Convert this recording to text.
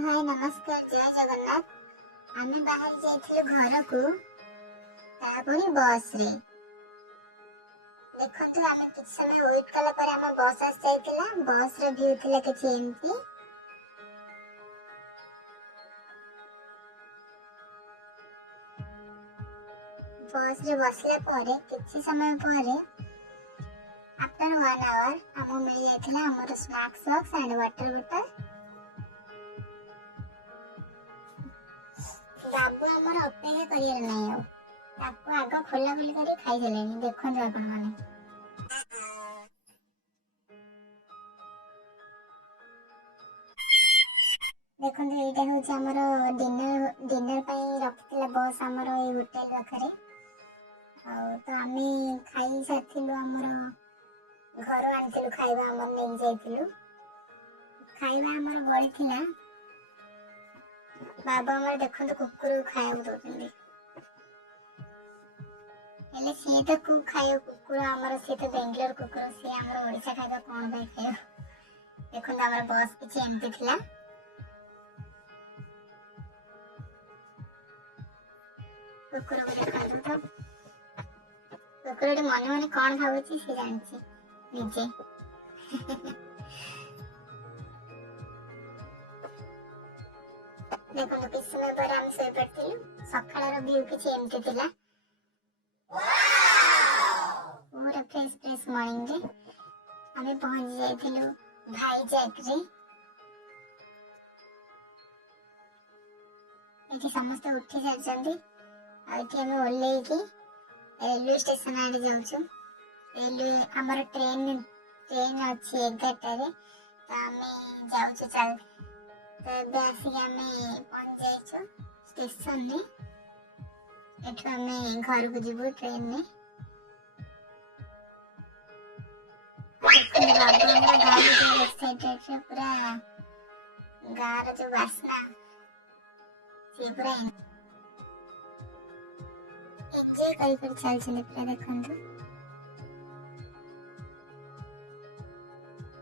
हाय नमस्कार जय जगन्नाथ। आमे बाहर जाइथिलु घर को तापुरी बस रे देखंतु आमे किछ समय वेट कला पर आमे बस आस जाइतिला। बस रे व्यू थिला किछ एमपी बस रे बसला परे किछ समय परे आफ्टर 1 आवर हमो मिल जाइतिला हमर snacks box and water bottle. बाबू हमर अपेक्षा करियर नहीं हो ताको आगो खोला खोली करी खाई देलेनी देखन आपण माने। देखन एटा होछ हमर डिनर पई रखतिला बस हमर ए होटल पाखरे तो आमे खाई साथिलु हमर घर आनथिलु खाइबा हमर नै जाइथिलु खाइबा हमर गळी थिला। बाबा हमर देखन कुकुर खाइबा दोछिन हेले से तो कु खाइयो कुकुर हमर से तो बेंगलोर कुकुर से हमर ओडिसा खाइबा कोन बाय खाइयो देखन हमर बॉस किछ एमपी थिला। कुकुर को देखन तो कुकुर मने मने कोन खाउची से जानची निजे देखो किछ समय पर हम सोई पड़थिलु सखाळर व्यू किछ एमती थिला। पूरा फ्रेश मॉर्निंग रे हमें पहुंच जाइथिलु भाई जैक रे एठी समस्त उठी जाचंदी आठी हमें ओल्ले की रेलवे स्टेशन आडे जाउछु। रेलवे हमर ट्रेन अछि 11टा रे त हमें जाउछु चल तो बेसी हमें पहुंच जाइछु स्टेशन रे एठु हमें घर को जीवो ट्रेन में। बाबा हमरा गाड़ी जो एक्साइटेड से पूरा गार जो वासना से पूरा एंजॉय कर चल चले पूरा देखंतु।